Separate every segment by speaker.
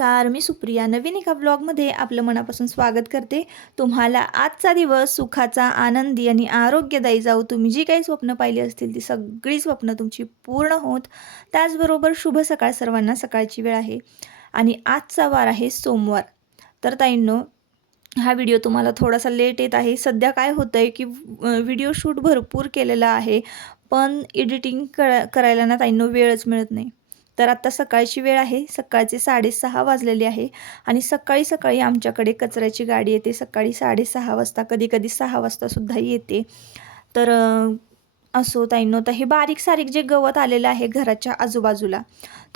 Speaker 1: नमस्कार मी सुप्रिया. नवीन एका ब्लॉगमध्ये आपलं मनापासून स्वागत करते. तुम्हाला आजचा दिवस सुखाचा आनंदी आणि आरोग्यदायी जाऊ तुम्ही जी काही स्वप्न पाहिली असतील ती सगळी स्वप्न तुमची पूर्ण होत. त्याचबरोबर शुभ सकाळ सर्वांना सकाळची वेळ आहे. आणि आजचा वार आहे सोमवार. तर ताईंनो हा व्हिडिओ तुम्हाला थोडासा लेट येत आहे. सध्या काय होतं आहे की व्हिडिओ शूट भरपूर केलेला आहे. पण एडिटिंग करा करायला ना ताईंनो वेळच मिळत नाही. तर आत्ता सकाळची वेळ आहे. सकाळचे साडेसहा वाजलेले आहे आणि सकाळी सकाळी आमच्याकडे कचऱ्याची गाडी येते. सकाळी साडेसहा वाजता कधी कधी सहा वाजतासुद्धा येते. तर असो ताईनो तर हे बारीक सारीक जे गवत आलेलं आहे घराच्या आजूबाजूला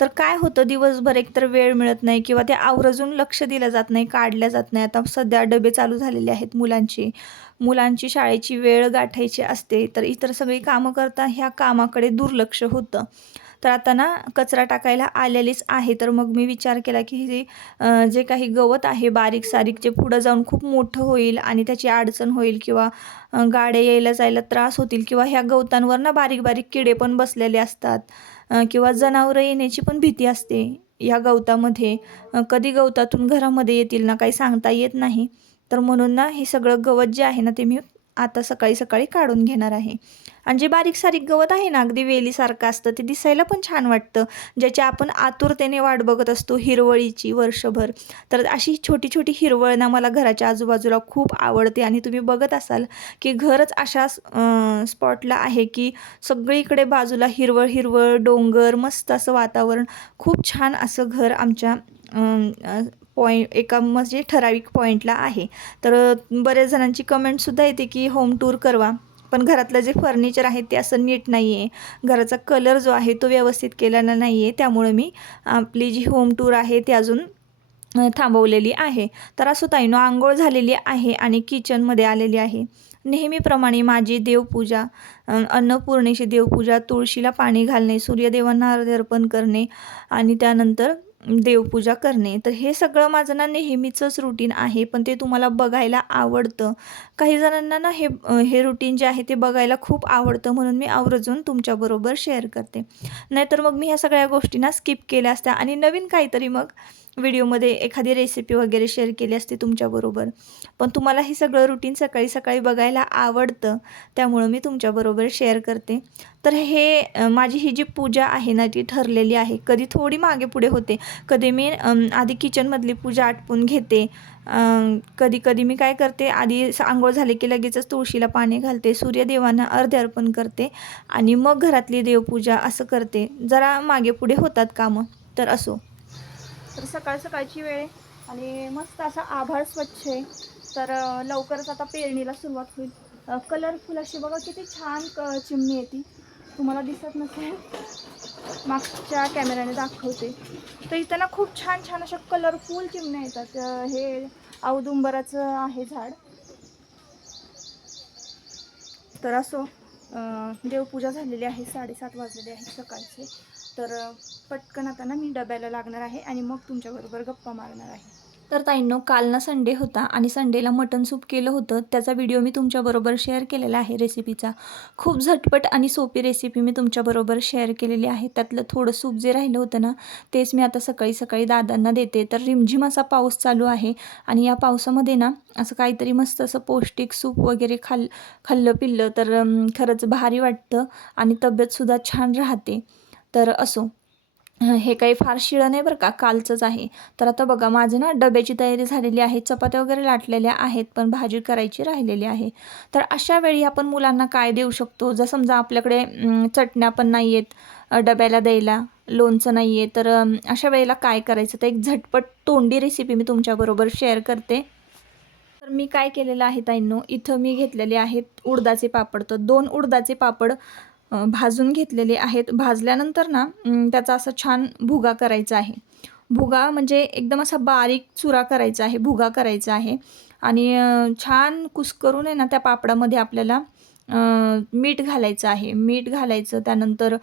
Speaker 1: तर काय होतं दिवसभर एकतर वेळ मिळत नाही किंवा ते आवर्जून लक्ष दिलं जात नाही काढल्या जात नाही. आता सध्या डबे चालू झालेले आहेत मुलांची. मुलांची शाळेची वेळ गाठायची असते तर इतर सगळी कामं करता ह्या कामाकडे दुर्लक्ष होतं. तर आता ना कचरा टाकायला आलेलीच आहे. तर मग मी विचार केला की हे जे काही गवत आहे बारीक सारीक जे पुढं जाऊन खूप मोठं होईल आणि त्याची अडचण होईल किंवा गाड्या यायला जायला त्रास होतील किंवा ह्या गवतांवर ना बारीक बारीक किडे पण बसलेले असतात किंवा जनावरं येण्याची पण भीती असते या गवतामध्ये. कधी गवतातून घरामध्ये येतील ना काही सांगता येत नाही. तर म्हणून ना हे सगळं गवत जे आहे ना ते मी आता सकाळी सकाळी काढून घेणार आहे. आणि जे बारीक सारीक गवत आहे ना अगदी वेलीसारखं असतं ते दिसायला पण छान वाटतं. ज्याची आपण आतुरतेने वाट बघत असतो हिरवळीची वर्षभर. तर अशी छोटी छोटी हिरवळ ना मला घराच्या आजूबाजूला खूप आवडते. आणि तुम्ही बघत असाल की घरच अशा स्पॉटला आहे की सगळीकडे बाजूला हिरवळ हिरवळ डोंगर मस्त असं वातावरण. खूप छान असं घर आमच्या पॉईंट एका म्हणजे ठराविक पॉईंटला आहे. तर बऱ्याच जणांची कमेंटसुद्धा येते की होम टूर करवा. पण घरातलं जे फर्निचर आहे ते असं नीट नाही आहे घराचा कलर जो आहे तो व्यवस्थित केलेला नाही आहे त्यामुळे मी आपली जी होम टूर आहे ती अजून थांबवलेली आहे. तर असं ताईनो आंघोळ झालेली आहे आणि किचनमध्ये आलेली आहे. नेहमीप्रमाणे माझी देवपूजा अन्नपूर्णेची देवपूजा तुळशीला पाणी घालणे सूर्यदेवांना अर्घ्य अर्पण करणे आणि त्यानंतर देवपूजा करणे तर हे सगळं माझं ना नेहमीचंच रुटीन आहे पण ते तुम्हाला बघायला आवडतं. काही जणांना ना हे हे रुटीन जे आहे ते बघायला खूप आवडतं म्हणून मी आवर्जून तुमच्याबरोबर शेअर करते. नाहीतर मग मी ह्या सगळ्या गोष्टींना स्किप केल्या असत्या. आणि नवीन काहीतरी मग व्हिडिओमध्ये एखादी रेसिपी वगैरे शेअर केली असते तुमच्याबरोबर. पण तुम्हाला हे सगळं रुटीन सकाळी सकाळी बघायला आवडतं त्यामुळं मी तुमच्याबरोबर शेअर करते. तर हे माझी ही जी पूजा आहे ना ती ठरलेली आहे. कधी थोडी मागे पुढे होते कधी मी आधी किचनमधली पूजा आटपून घेते. कधी कधी मी काय करते आधी आंघोळ झाली की लगेचच तुळशीला पाणी घालते सूर्यदेवांना अर्ध्य अर्पण करते आणि मग घरातली देवपूजा असं करते. जरा मागे पुढे होतात कामं तर असो. तर सकाळ सकाळची वेळ आहे. आणि मस्त असा आभाळ स्वच्छ आहे. तर लवकरच आता पेरणीला सुरुवात होईल. कलरफुल अशी बघा किती छान क चिमणी येते. तुम्हाला दिसत नसेल. मागच्या कॅमेऱ्याने दाखवते. तर इथं ना खूप छान छान अशा कलरफुल चिमण्या येतात. हे औदुंबराचं आहे झाड. तर असो देवपूजा झालेली आहे. साडेसात वाजलेली आहे सकाळचे. तर पटकन आता ना मी डब्याला लागणार आहे आणि मग तुमच्याबरोबर गप्पा मारणार आहे. तर ताईंनो काल ना संडे होता आणि संडेला मटन सूप केलं होतं. त्याचा व्हिडिओ मी तुमच्याबरोबर शेअर केलेला आहे रेसिपीचा. खूप झटपट आणि सोपी रेसिपी मी तुमच्याबरोबर शेअर केलेली आहे. त्यातलं थोडं सूप जे राहिलं होतं ना तेच मी आता सकाळी सकाळी दादांना देते. तर रिमझिम असा पाऊस चालू आहे आणि या पावसामध्ये ना असं काहीतरी मस्त असं पौष्टिक सूप वगैरे खाल खाल्लं पिल्लं तर खरंच भारी वाटतं आणि तब्येतसुद्धा छान राहते. तर असो. हे काही फार शिळं नाही बरं का कालचंच आहे. तर आता बघा माझं ना डब्याची तयारी झालेली आहे चपात्या वगैरे लाटलेल्या आहेत पण भाजी करायची राहिलेली आहे. तर अशा वेळी आपण मुलांना काय देऊ शकतो? जर समजा आपल्याकडे चटण्या पण नाही आहेत डब्याला द्यायला लोणचं नाही आहे तर अशा वेळेला काय करायचं? तर एक झटपट तोंडी रेसिपी मी तुमच्याबरोबर शेअर करते. तर मी काय केलेलं आहे ताईंनो? इथं मी घेतलेले आहेत उडदाचे पापड. तर दोन उडदाचे पापड भाजून घेतलेले आहेत. भाजल्यानंतर ना त्याचा असा छान भुगा करायचा आहे. भुगा म्हणजे एकदम असा बारीक चुरा करायचा आहे भुगा करायचा आहे. आणि छान कुस्करून आहे ना त्या पापडामध्ये आपल्याला मीठ घालायचं आहे. मीठ घालायचं त्यानंतर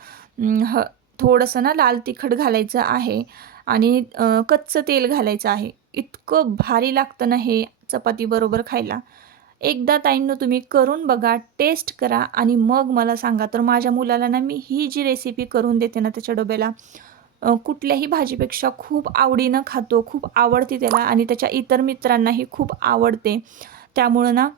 Speaker 1: ह थोडंसं ना लाल तिखट घालायचं आहे. आणि कच्चं तेल घालायचं आहे. इतकं भारी लागतं ना हे चपातीबरोबर खायला. एकदा ताईंनो तुम्ही करून बघा टेस्ट करा आणि मग मला सांगा. तर माझ्या मुलाला ना मी ही जी रेसिपी करून देते ना त्याच्या डोब्याला कुठल्याही भाजीपेक्षा खूप आवडीनं खातो खूप आवडते त्याला आणि त्याच्या इतर मित्रांनाही खूप आवडते. त्यामुळं ना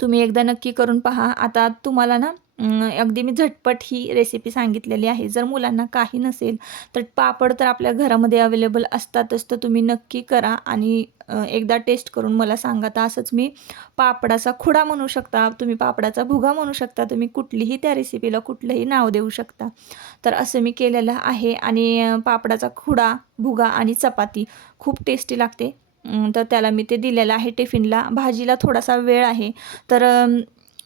Speaker 1: तुम्ही एकदा नक्की करून पहा. आता तुम्हाला ना अगदी मी झटपट ही रेसिपी सांगितलेली आहे. जर मुलांना काही नसेल तर पापड तर आपल्या घरामध्ये अवेलेबल असतातच तर तुम्ही नक्की करा आणि एकदा टेस्ट करून मला सांगा. तर असंच मी पापडाचा खुडा म्हणू शकता तुम्ही पापडाचा भुगा म्हणू शकता तुम्ही कुठलीही त्या रेसिपीला कुठलंही नाव देऊ शकता. तर असं मी केलेलं आहे आणि पापडाचा खुडा भुगा आणि चपाती खूप टेस्टी लागते. तर त्याला मी ते दिलेलं आहे टिफिनला भाजीला थोडासा वेळ आहे. तर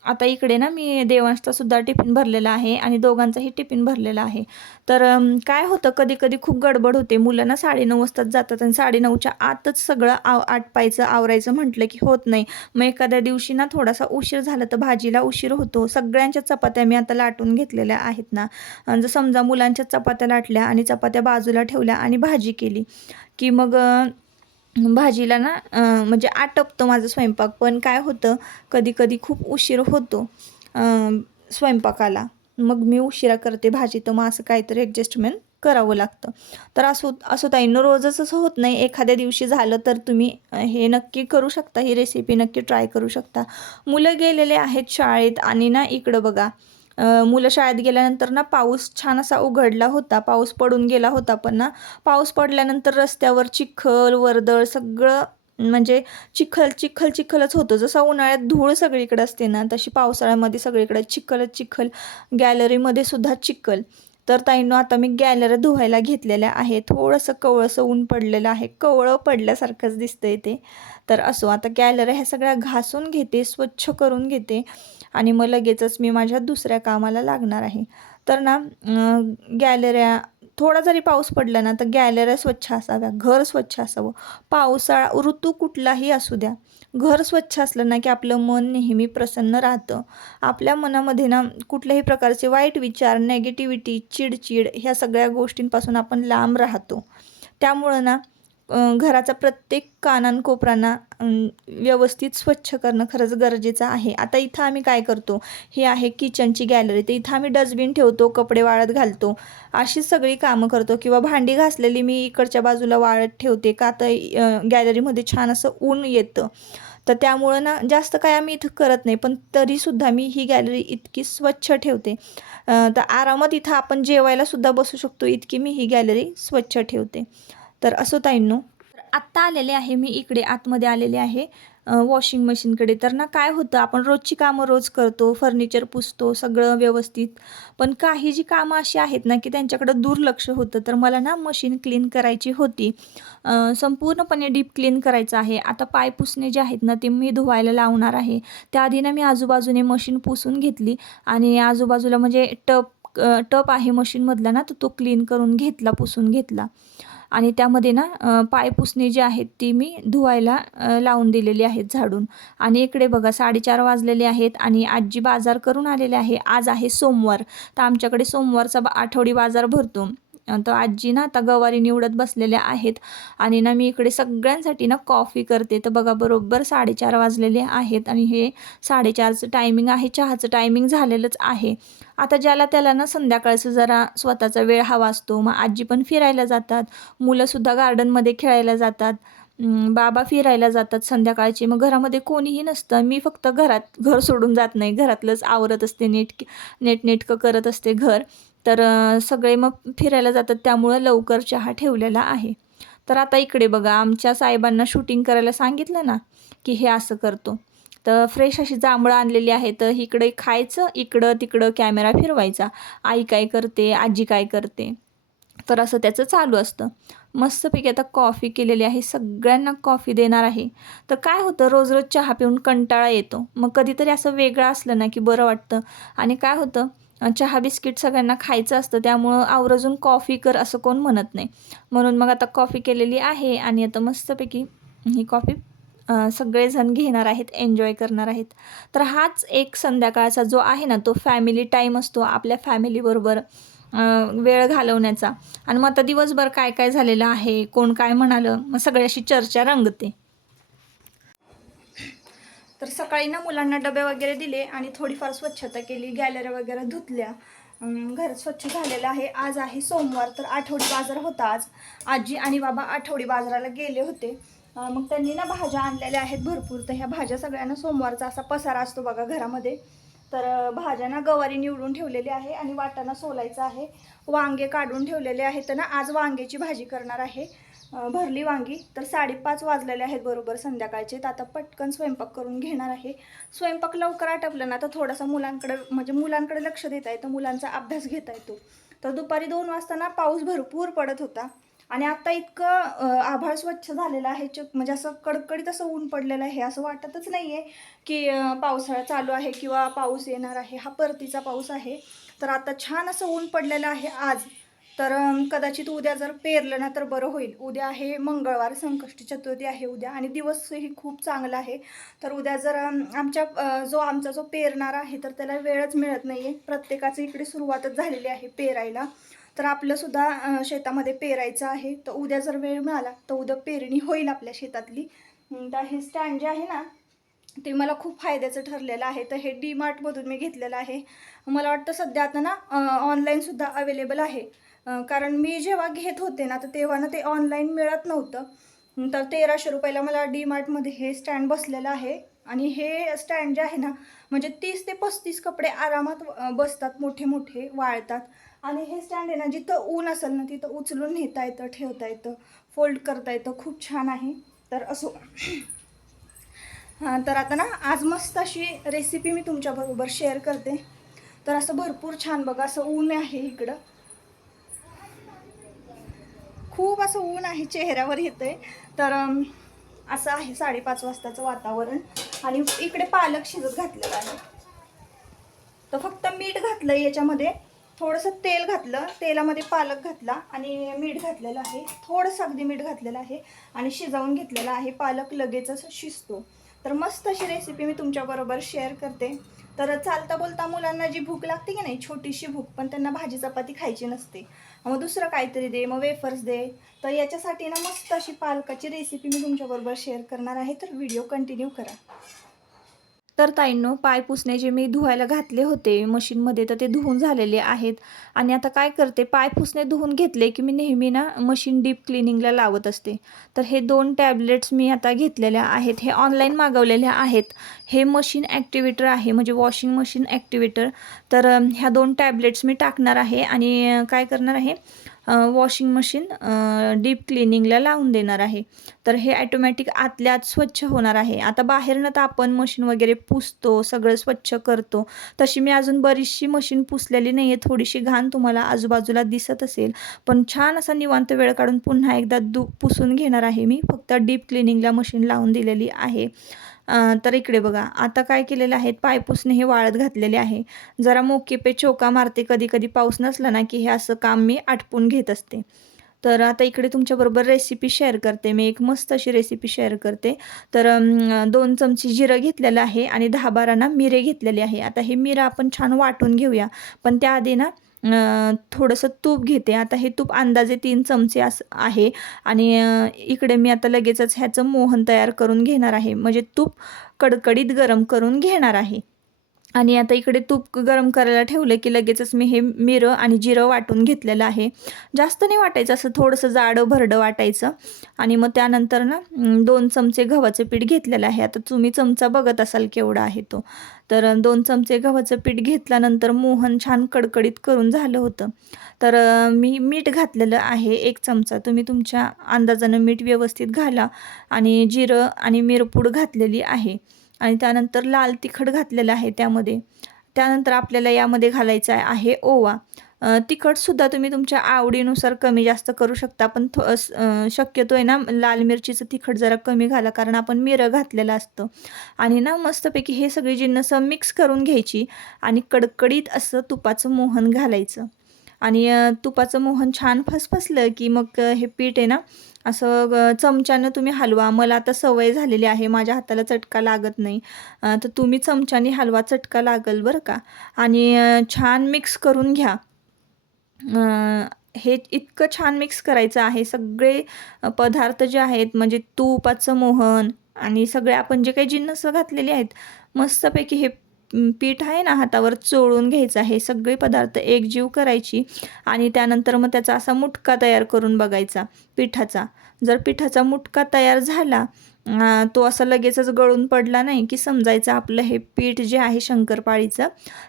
Speaker 1: आता इकडे ना मी देवांशचा सुद्धा टिफिन भरलेला आहे आणि दोघांचाही टिफिन भरलेला आहे. तर काय होतं? कधी कधी खूप गडबड होते. मुलं ना साडेनऊ वाजताच जातात आणि साडेनऊच्या आतच सगळं आव आटपायचं आवरायचं म्हटलं की होत नाही. मग एखाद्या दिवशी ना थोडासा उशीर झाला तर भाजीला उशीर होतो. सगळ्यांच्या चपात्या मी आता लाटून घेतलेल्या आहेत ना. जर समजा मुलांच्या चपात्या लाटल्या आणि चपात्या बाजूला ठेवल्या आणि भाजी केली की मग भाजीला ना म्हणजे आटपतं माझं स्वयंपाक पण काय होतं कधी कधी खूप उशीर होतो स्वयंपाकाला. मग मी उशिरा करते भाजी तर मग असं काहीतरी ॲडजस्टमेंट करावं लागतं. तर असो असं ताईनं रोजच असं होत नाही. एखाद्या दिवशी झालं तर तुम्ही हे नक्की करू शकता ही रेसिपी नक्की ट्राय करू शकता. मुलं गेलेले आहेत शाळेत आणि ना इकडं बघा मुलं शाळेत गेल्यानंतर ना पाऊस छान असा उघडला होता. पाऊस पडून गेला होता पण ना पाऊस पडल्यानंतर रस्त्यावर चिखल वर्दळ सगळं म्हणजे चिखल चिखल चिखलच होतं. जसं उन्हाळ्यात धूळ सगळीकडे असते ना तशी पावसाळ्यामध्ये सगळीकडे चिखलच चिखल. गॅलरीमध्ये सुद्धा चिखल. तर ताईनो आता मी गॅलरी धुवायला घेतलेल्या आहे थोडंसं कवळंसं ऊन पडलेलं आहे. कवळं पडल्यासारखंच दिसतंय ते. तर असो आता गॅलरी ह्या सगळ्या घासून घेते स्वच्छ करून घेते. आणि मग लगेचच मी माझ्या दुसऱ्या कामाला लागणार आहे. तर ना गॅलऱ्या थोडा जरी पाऊस पडला ना तर गॅलऱ्या स्वच्छ असाव्या घर स्वच्छ असावं. पावसाळा ऋतू कुठलाही असू द्या. घर स्वच्छ असलं ना की आपलं मन नेहमी प्रसन्न राहतं. आपल्या मनामध्ये ना कुठल्याही प्रकारचे वाईट विचार नेगेटिव्हिटी चिडचिड ह्या सगळ्या गोष्टींपासून आपण लांब राहतो. त्यामुळं ना घराचा प्रत्येक कानान कोपरांना व्यवस्थित स्वच्छ करणं खरंच गरजेचं आहे. आता इथं आम्ही काय करतो? हे आहे किचनची गॅलरी. तर इथं आम्ही डस्टबिन ठेवतो कपडे वाळत घालतो. अशी सगळी कामं करतो किंवा भांडी घासलेली मी इकडच्या बाजूला वाळत ठेवते का तर गॅलरीमध्ये छान असं ऊन येतं. तर त्यामुळं ना जास्त काय आम्ही इथं करत नाही पण तरीसुद्धा मी ही गॅलरी इतकी स्वच्छ ठेवते. तर आरामात इथं आपण जेवायला सुद्धा बसू शकतो इतकी मी ही गॅलरी स्वच्छ ठेवते. तर असो ताईंनो. आत्ता आलेले आहे मी इकडे आतमध्ये आलेले आहे वॉशिंग मशीनकडे तर ना काय होतं आपण रोजची कामं रोज करतो फर्निचर पुसतो सगळं व्यवस्थित. पण काही जी कामं अशी आहेत ना की त्यांच्याकडं दुर्लक्ष होतं. तर मला ना मशीन क्लीन करायची होती. संपूर्णपणे डीप क्लीन करायचं आहे. आता पाय पुसणे जे आहेत ना ते मी धुवायला लावणार आहे. त्याआधी ना मी आजूबाजूने मशीन पुसून घेतली. आणि आजूबाजूला म्हणजे टप टप आहे मशीनमधला ना तर तो क्लीन करून घेतला पुसून घेतला. आणि त्यामध्ये ना पायपुसणी पाय पुसणी जी आहेत ती मी धुवायला लावून दिलेली आहेत झाडून. आणि इकडे बघा साडेचार वाजलेले आहेत आणि आजी बाजार करून आलेले आहे. आज आहे सोमवार तर आमच्याकडे सोमवारचा बा- आठवडी बाजार भरतो. तर आजी ना आता गवारी निवडत बसलेल्या आहेत. आणि ना मी इकडे सगळ्यांसाठी ना कॉफी करते. तर बघा बरोबर साडेचार वाजलेले आहेत आणि हे साडेचारचं टायमिंग आहे. चहाचं टायमिंग झालेलंच आहे. आता ज्याला त्याला ना संध्याकाळचं जरा स्वतःचा वेळ हवा असतो. मग आजी पण फिरायला जातात. मुलंसुद्धा गार्डनमध्ये खेळायला जातात. बाबा फिरायला जातात संध्याकाळचे. मग घरामध्ये कोणीही नसतं. मी फक्त घरात घर सोडून जात नाही. घरातलंच आवरत असते नेट नेटनेटकं करत असते घर. तर सगळे मग फिरायला जातात. त्यामुळं लवकर चहा ठेवलेला आहे. तर आता इकडे बघा आमच्या साहेबांना शूटिंग करायला सांगितलं ना की हे असं करतो. तर फ्रेश अशी जांभळं आणलेली आहे तर इकडे खायचं इकडं तिकडं कॅमेरा फिरवायचा. आई काय करते आजी काय करते. तर असं त्याचं चालू असतं. मस्तपैकी आता कॉफी केलेली आहे. सगळ्यांना कॉफी देणार आहे. तर काय होतं रोज रोज चहा पिऊन कंटाळा येतो. मग कधीतरी असं वेगळं असलं ना की बरं वाटतं. आणि काय होतं चहा बिस्किट सगळ्यांना खायचं असतं त्यामुळं आवर्जून कॉफी कर असं कोण म्हणत नाही. म्हणून मग आता कॉफी केलेली आहे आणि आता मस्तपैकी ही कॉफी सगळेजण घेणार आहेत एन्जॉय करणार आहेत. तर हाच एक संध्याकाळचा जो आहे ना तो फॅमिली टाईम असतो आपल्या फॅमिलीबरोबर वेळ घालवण्याचा. आणि मग आता दिवसभर काय काय झालेलं आहे कोण काय म्हणालं मग सगळ्याशी चर्चा रंगते. तर सकाळी ना मुलांना डबे वगैरे दिले आणि थोडीफार स्वच्छता केली गॅलऱ्या वगैरे धुतल्या. घर स्वच्छ झालेलं आहे. आज आहे सोमवार तर आठवडी बाजार होता आज. आजी आणि बाबा आठवडी बाजाराला गेले होते. मग त्यांनी ना भाज्या आणलेल्या आहेत भरपूर. तर ह्या भाज्या सगळ्यांना सोमवारचा असा पसारा असतो बघा घरामध्ये. तर भाज्या ना गवारी निवडून ठेवलेली आहे आणि वाटाणा सोलायचा आहे. वांगे काढून ठेवलेले आहेत. तर ना आज वांग्याची भाजी करणार आहे. भरली वांगी. तर साडेपाच वाजलेले आहेत बरोबर संध्याकाळचे. तर आता पटकन स्वयंपाक करून घेणार आहे. स्वयंपाक लवकर आटपलं ना तर थोडासा मुलांकडे म्हणजे मुलांकडे लक्ष देता येतं मुलांचा अभ्यास घेता येतो. तर दुपारी दोन वाजता ना पाऊस भरपूर पडत होता. आणि आता इतकं आभाळ स्वच्छ झालेलं आहे. चक म्हणजे असं कडकडीत असं ऊन पडलेलं आहे. असं वाटतच नाही आहे की पावसाळा चालू आहे किंवा पाऊस येणार आहे. हा परतीचा पाऊस आहे. तर आता छान असं ऊन पडलेलं आहे आज. तर कदाचित उद्या जर पेरलं ना तर बरं होईल. उद्या आहे मंगळवार संकष्टी चतुर्थी आहे उद्या आणि दिवसही खूप चांगला आहे. तर उद्या जर आमच्या जो आमचा जो पेरणारा आहे तर त्याला वेळच मिळत नाही आहे प्रत्येकाचं इकडे सुरुवातच झालेली आहे पेरायला. तर आपलंसुद्धा शेतामध्ये पेरायचं आहे. तर उद्या जर वेळ मिळाला तर उद्या पेरणी होईल आपल्या शेतातली. तर हे स्टँड जे आहे ना ते मला खूप फायद्याचं ठरलेलं आहे. तर हे डी मार्टमधून मी घेतलेलं आहे. मला वाटतं सध्या आता ना ऑनलाईनसुद्धा अवेलेबल आहे. कारण मी जेव्हा घेत होते ना तर तेव्हा ना ते ऑनलाईन मिळत नव्हतं. तर तेराशे रुपयाला मला डी मार्टमध्ये हे स्टँड बसलेलं आहे. आणि हे स्टँड जे आहे ना म्हणजे तीस ते पस्तीस कपडे आरामात बसतात मोठे मोठे वाळतात. आणि हे स्टँड आहे ना जिथं ऊन असेल ना तिथं उचलून नेता येतं ठेवता येतं फोल्ड करता येतं. खूप छान आहे. तर असो. हां तर आता ना आज मस्त अशी रेसिपी मी तुमच्याबरोबर शेअर करते. तर असं भरपूर छान बघा असं ऊन आहे इकडं. खूप असं ऊन आहे चेहऱ्यावर येतंय. तर असं आहे साडेपाच वाजताचं वातावरण. आणि इकडे पालक शिजत घातलेलं आहे. तर फक्त मीठ घातलं याच्यामध्ये. थोडंसं तेल घातलं. तेलामध्ये पालक घातला आणि मीठ घातलेलं आहे. थोडंसं अगदी मीठ घातलेलं आहे आणि शिजवून घेतलेलं आहे. पालक लगेचच शिजतो. तर मस्त अशी रेसिपी मी तुमच्याबरोबर शेअर करते. तर चालता बोलता मुलांना जी भूक लागते की नाही छोटीशी भूक पण त्यांना भाजी चपाती खायची नसते. मग दुसरं काहीतरी दे मग वेफर्स दे. तर याच्यासाठी ना मस्त अशी पालकाची रेसिपी मी तुमच्याबरोबर शेअर करणार आहे. तर व्हिडिओ कंटिन्यू करा. तर ताईंनो पाय पुसणे जे मी धुवायला घातले होते मशीनमध्ये तर ते धुवून झालेले आहेत. आणि आता काय करते पाय पुसणे धुवून घेतले की मी नेहमी ना मशीन डीप क्लिनिंगला लावत असते. तर हे दोन टॅबलेट्स मी आता घेतलेल्या आहेत हे ऑनलाईन मागवलेले आहेत. हे मशीन ॲक्टिवेटर आहे म्हणजे वॉशिंग मशीन ॲक्टिवेटर. तर ह्या दोन टॅबलेट्स मी टाकणार आहे आणि काय करणार आहे वॉशिंग मशीन डीप क्लिनिंगला लावून देणार आहे. तर हे ॲटोमॅटिक आतल्या आत स्वच्छ होणार आहे. आता बाहेरनं तर आपण मशीन वगैरे पुसतो सगळं स्वच्छ करतो. तशी मी अजून बरीचशी मशीन पुसलेली नाही आहे थोडीशी घाण तुम्हाला आजूबाजूला दिसत असेल. पण छान असा निवांत वेळ काढून पुन्हा एकदा दु पुसून घेणार आहे मी. फक्त डीप क्लिनिंगला मशीन लावून दिलेली आहे. तर इकडे बघा. आता काय केलेलं आहे? पायपुसणे हे वाळत घातलेले आहे. जरा मोके पे चोका मारते. कधी कधी पाऊस नसला ना की हे असं काम मी आटपून घेत असते. तर आता इकडे तुमच्याबरोबर रेसिपी शेअर करते. मी एक मस्त अशी रेसिपी शेअर करते. तर दोन चमची जिरं घेतलेलं आहे आणि दहा बारा ना मिरे घेतलेले आहे. आता हे मिरं आपण छान वाटून घेऊया. पण त्याआधी ना थोडंसं तूप घेते. आता हे तूप अंदाजे तीन चमचे अस आहे. आणि इकडे मी आता लगेचच ह्याचं मोहन तयार करून घेणार आहे. म्हणजे तूप कडकडीत गरम करून घेणार आहे. आणि आता इकडे तूप गरम करायला ठेवलं की लगेचच मी हे मिरं आणि जिरं वाटून घेतलेलं आहे. जास्त नाही वाटायचं असं थोडंसं जाडं भरडं वाटायचं. आणि मग त्यानंतर ना दोन चमचे गव्हाचं पीठ घेतलेलं आहे. आता तुम्ही चमचा बघत असाल केवढा आहे तो. तर दोन चमचे गव्हाचं पीठ घेतल्यानंतर मोहन छान कडकडीत करून झालं होतं. तर मी मीठ घातलेलं आहे एक चमचा. तुम्ही तुमच्या अंदाजानं मीठ व्यवस्थित घाला. आणि जिरं आणि मिरपूड घातलेली आहे. आणि त्यानंतर लाल तिखट घातलेलं आहे त्यामध्ये. त्यानंतर आपल्याला यामध्ये घालायचं आहे ओवा. तिखटसुद्धा तुम्ही तुमच्या आवडीनुसार कमी जास्त करू शकता पण थो शक्यतो आहे ना लाल मिरचीचं तिखट जरा कमी घाला कारण आपण मिरं घातलेलं असतं. आणि ना मस्तपैकी हे सगळी जिन्नसं मिक्स करून घ्यायची आणि कडकडीत असं तुपाचं मोहन घालायचं. आणि तुपाचं मोहन छान फसफसलं की मग हे पीठ आहे ना असं चमच्यानं तुम्ही हलवा. मला आता सवय झालेली आहे माझ्या हाताला चटका लागत नाही. तर तुम्ही चमच्याने हलवा चटका लागल बरं का. आणि छान मिक्स करून घ्या. हे इतकं छान मिक्स करायचं आहे. सगळे पदार्थ जे आहेत म्हणजे तुपाचं मोहन आणि सगळे आपण जे काही जिन्नस घातलेले आहेत मस्तपैकी हे पीठ आहे ना हातावर चोळून घ्यायचं आहे. सगळे पदार्थ एकजीव करायची आणि त्यानंतर मग त्याचा असा मुटका तयार करून बघायचा पिठाचा. जर पिठाचा मुटका तयार झाला तो असा लगेचच गळून पडला नाही की समजायचं आपलं हे पीठ जे आहे शंकरपाळीचं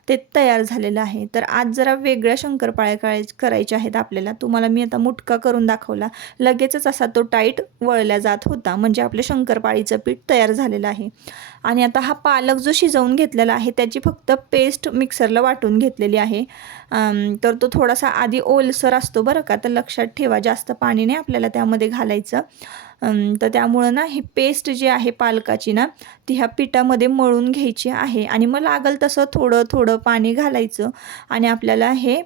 Speaker 1: ते तयार झालेलं आहे. तर आज जरा वेगळ्या शंकरपाळ्या कराय करायच्या आहेत आपल्याला. तुम्हाला मी आता मुटका करून दाखवला. लगेचच असा तो टाईट वळल्या जात होता. म्हणजे आपलं शंकरपाळीचं पीठ तयार झालेलं आहे. आणि आता हा पालक जो शिजवून घेतलेला आहे त्याची फक्त पेस्ट मिक्सरला वाटून घेतलेली आहे. तर तो थोडासा आधी ओलसर असतो बरं का तर लक्षात ठेवा जास्त पाणी नाही आपल्याला त्यामध्ये घालायचं. तर त्यामुळं ना ही पेस्ट जी आहे पालकाची ना ती ह्या पिठामध्ये मळून घ्यायची आहे. आणि मग लागल तसं थोडं थोडं पाणी घालायचं. आणि आपल्याला हे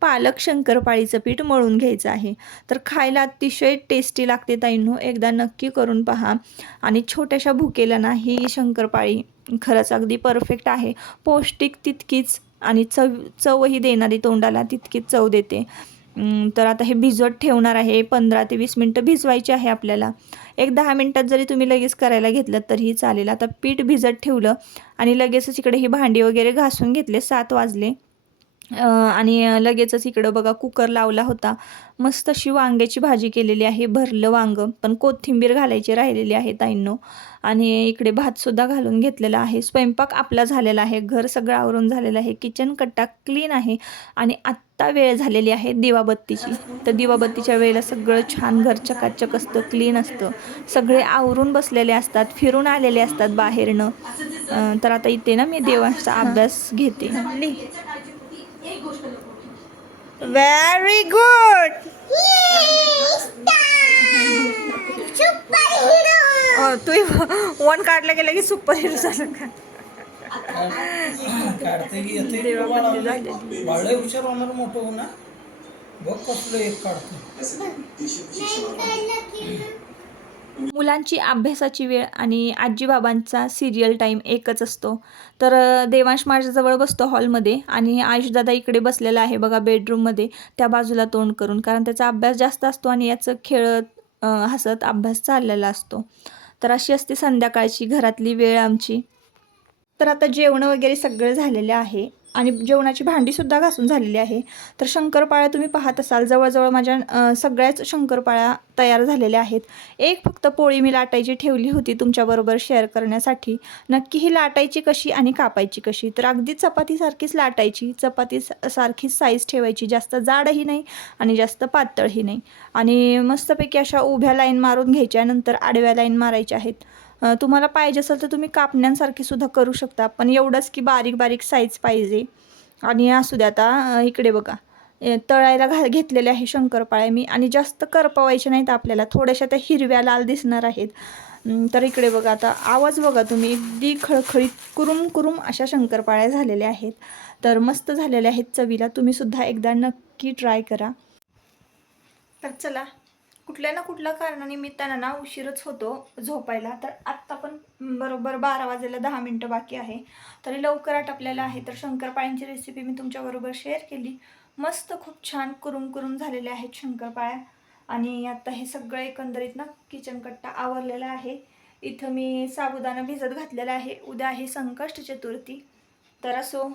Speaker 1: पालक शंकरपाळीचं पीठ मळून घ्यायचं आहे. तर खायला अतिशय टेस्टी लागते ताईंनो. एकदा नक्की करून पहा. आणि छोट्याशा भुकेला ना ही शंकरपाळी खरंच अगदी परफेक्ट आहे. पौष्टिक तितकीच आणि चव चवही देणारी तोंडाला तितकीच चव देते. तर आता हे भिजवत ठेवणार आहे. पंधरा ते वीस मिनटं भिजवायचे आहे आपल्याला. एक दहा मिनटात जरी तुम्ही लगेच करायला घेतलं तरीही चालेल. आता पीठ भिजत ठेवलं आणि लगेचच इकडे ही भांडी वगैरे घासून घेतले. सात वाजले. आणि लगेचच इकडं बघा कुकर लावला होता. मस्त अशी वांग्याची भाजी केलेली आहे भरलं वांगं पण कोथिंबीर घालायची राहिलेली आहे ताईंनो. आणि इकडे भातसुद्धा घालून घेतलेला आहे. स्वयंपाक आपला झालेला आहे घर सगळं आवरून झालेलं आहे किचन कट्टा क्लीन आहे आणि आत्ता वेळ झालेली आहे दिवाबत्तीची. तर दिवाबत्तीच्या वेळेला सगळं छान घर चकाचक असतं क्लीन असतं. सगळे आवरून बसलेले असतात फिरून आलेले असतात बाहेरनं. तर आता इथे ना मी देवांचा अभ्यास घेते. व्हेरी गुड तू वन काढला गेला की सुपर हिरो झालं का
Speaker 2: काढते की येते की? बाळा- बाळ लय हुशार होणार मोठं होणार. बघ कसलं एक काढतो
Speaker 1: मुलांची अभ्यासाची वेळ आणि आजीबाबांचा सिरियल टाईम एकच असतो. तर देवांश माझ्याजवळ बसतो हॉलमध्ये आणि आयुषदादा इकडे बसलेला आहे बघा बेडरूममध्ये त्या बाजूला तोंड करून कारण त्याचा अभ्यास जास्त असतो आणि याचं खेळत हसत अभ्यास चाललेला असतो. तर अशी असते संध्याकाळची घरातली वेळ आमची. तर आता जेवणं वगैरे सगळं झालेलं आहे. आणि जेवणाची भांडीसुद्धा घासून झालेली आहे. तर शंकरपाळ्या तुम्ही पाहत असाल जवळजवळ माझ्या सगळ्याच शंकरपाळ्या तयार झालेल्या आहेत. एक फक्त पोळी मी लाटायची ठेवली होती तुमच्याबरोबर शेअर करण्यासाठी. नक्की ही लाटायची कशी आणि कापायची कशी? तर अगदी चपातीसारखीच लाटायची. चपाती स- सारखीच साईज ठेवायची. जास्त जाडही नाही आणि जास्त पातळही नाही. आणि मस्तपैकी अशा उभ्या लाईन मारून घ्यायच्या. नंतर आडव्या लाईन मारायच्या आहेत. तुम्हाला पाहिजे असेल तर तुम्ही कापण्यांसारखी सुद्धा करू शकता. पण एवढंच की बारीक बारीक साईज पाहिजे. आणि असू द्या आता इकडे बघा. तळायला घा घेतलेले आहे शंकरपाळ्या मी. आणि जास्त करपवायचे नाहीत आपल्याला. थोड्याशा त्या हिरव्या लाल दिसणार आहेत. तर इकडे बघा आता. आवाज बघा तुम्ही. अगदी खळखळीत कुरुम कुरुम अशा शंकरपाळ्या झालेल्या आहेत. तर मस्त झालेल्या आहेत चवीला. तुम्ही सुद्धा एकदा नक्की ट्राय करा. तर चला कुठल्या ना कुठल्या कारणानिमित्तानं ना उशीरच होतो झोपायला. तर आत्ता पण बरोबर बारा वाजायला दहा मिनटं बाकी आहे. तरी लवकर आटपलेलं आहे. तर शंकरपाळ्यांची रेसिपी मी तुमच्याबरोबर शेअर केली. मस्त खूप छान कुरुम कुरुम झालेल्या आहेत शंकरपाळ्या. आणि आत्ता हे सगळं एकंदरीत ना किचन कट्टा आवरलेला आहे. इथं मी साबुदाणा भिजत घातलेला आहे. उद्या आहे संकष्ट चतुर्थी. तर असो.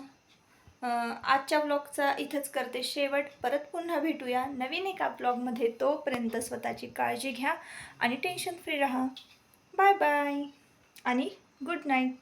Speaker 1: आजच्या ब्लॉगचा इथंच करते शेवट. परत पुन्हा भेटूया नवीन एका ब्लॉगमध्ये तोपर्यंत स्वतःची काळजी घ्या आणि टेन्शन फ्री राहा. बाय बाय आणि गुड नाईट